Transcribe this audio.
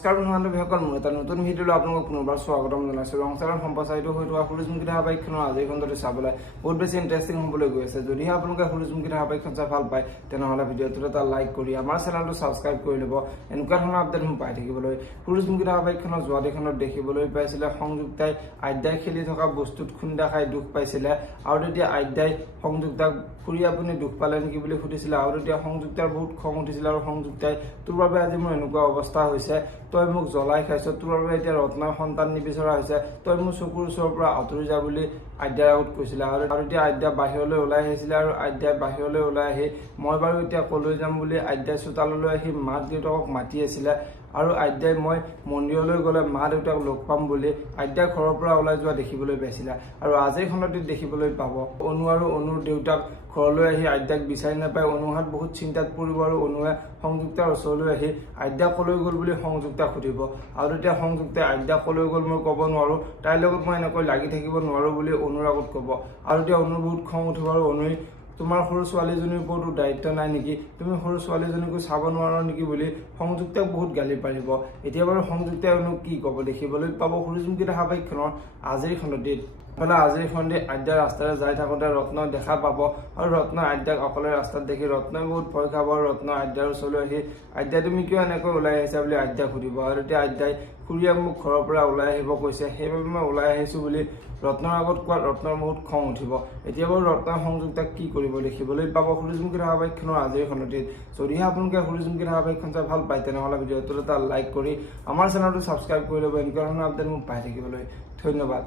নমস্কাৰ নতুন ভিডিঅ'লৈ আপোনালোকক পুনৰবাৰ স্বাগতম জনাইছোঁ। ৰংচাৰৰ সম্প্ৰচাৰিত হৈ থকা সূৰুযমুখী ধাৰাবাহিকখনৰ আজিৰ খণ্ডটো চাবলৈ বহুত বেছি ইণ্টাৰেষ্টিং হ'বলৈ গৈ আছে। যদিহে আপোনালোকে সূৰুযমুখী ধাৰাবাহিকখন চাই ভাল পায় তেনেহ'লে ভিডিঅ'টোত এটা লাইক কৰি আমাৰ চেনেলটো ছাবস্ক্ৰাইব কৰি ল'ব এনেকুৱা ধৰণৰ আপডেটসমূহ পাই থাকিবলৈ। সূৰুযমুখী ধাৰাবাহিকখনৰ যোৱা দিখনত দেখিবলৈ পাইছিলে সংযুক্তাই আদ্যাই খেলি থকা বস্তুত খুন্দা খাই দুখ পাইছিলে আৰু তেতিয়া আদ্যাই সংযুক্তাক খুৰী আপুনি দুখ পালে নেকি বুলি সুধিছিলে আৰু তেতিয়া সংযুক্তাৰ বহুত খং উঠিছিলে আৰু সংযুক্তাই তোৰ বাবে আজি মোৰ এনেকুৱা অৱস্থা হৈছে, তই মোক জ্বলাই খাইছ, তোৰ বাবে এতিয়া ৰত্নৰ সন্তান নিবিচৰা হৈছে, তই মোৰ চকুৰ ওচৰৰ পৰা আঁতৰি যা বুলি আদ্যাৰ আগত কৈছিলে আৰু এতিয়া আদ্যা বাহিৰলৈ ওলাই আহিছিলে আৰু আদ্যাই বাহিৰলৈ ওলাই আহি মই বাৰু এতিয়া কলৈ যাম বুলি আদ্যাই চোতাললৈ আহি মাক দেউতাকক মাতি আছিলে আৰু আদ্যাই মই মন্দিৰলৈ গ'লে মা দেউতাক লগ পাম বুলি আদ্যাৰ ঘৰৰ পৰা ওলাই যোৱা দেখিবলৈ পাইছিলে। আৰু আজিৰ খণ্ডত দেখিবলৈ পাব অনু আৰু অনুৰ দেউতাক ঘৰলৈ আহি আদ্যাক বিচাৰি নাপায়। অনুহাত বহুত চিন্তাত পৰিব আৰু অনুৱে সংযুক্তাৰ ওচৰলৈ আহি আদ্যা কলৈ গ'ল বুলি সংযুক্তাক সুধিব আৰু তেতিয়া সংযুক্তাই আদ্যা কলৈ গ'ল মই ক'ব নোৱাৰোঁ, তাইৰ লগত মই এনেকৈ লাগি থাকিব নোৱাৰোঁ বুলি অনুৰ আগত ক'ব আৰু তেতিয়া অনুৰ বহুত খং উঠিব আৰু অনুই তোমাৰ সৰু ছোৱালীজনীৰ ওপৰতো দায়িত্ব নাই নেকি, তুমি সৰু ছোৱালীজনীকো চাব নোৱাৰা নেকি বুলি সংযুক্তাক বহুত গালি পাৰিব। এতিয়া বাৰু সংযুক্তাই অনুক কি ক'ব দেখিবলৈ পাব সূৰুযমুখী ধাৰাবাহিকখনৰ আজিৰ খণ্ডটিত। আজিৰ খণ্ডত আদ্যা ৰাস্তাৰে যাই থাকোঁতে ৰত্নক দেখা পাব আৰু ৰত্নই আদ্যাক অকলে ৰাস্তাত দেখি ৰত্নই বহুত ভয় খাব আৰু ৰত্নই আদ্যাৰ ওচৰলৈ আহি আদ্যা তুমি কিয় এনেকৈ ওলাই আহিছা বুলি আদ্যাক সুধিব আৰু তেতিয়া আদ্যাই খুৰীয়ে মোক ঘৰৰ পৰা ওলাই আহিব কৈছে, সেইবাবে মই ওলাই আহিছোঁ বুলি ৰত্নৰ আগত কোৱাত ৰত্নৰ বহুত খং উঠিব। এতিয়া বাৰু ৰত্নই সংযুক্তাক কি কৰিব দেখিবলৈ পাব সূৰুযমুখী ধাৰাবাহিকখনৰ আজিৰ খণ্ডটিত। যদিহে আপোনালোকে সূৰুযমুখী ধাৰাবাহিকখন চাই ভাল পায় তেনেহ'লে ভিডিঅ'টোত এটা লাইক কৰি আমাৰ চেনেলটো ছাবস্ক্ৰাইব কৰি ল'ব এনেকুৱা ধৰণৰ আপডেট মোক পাই থাকিবলৈ। ধন্যবাদ।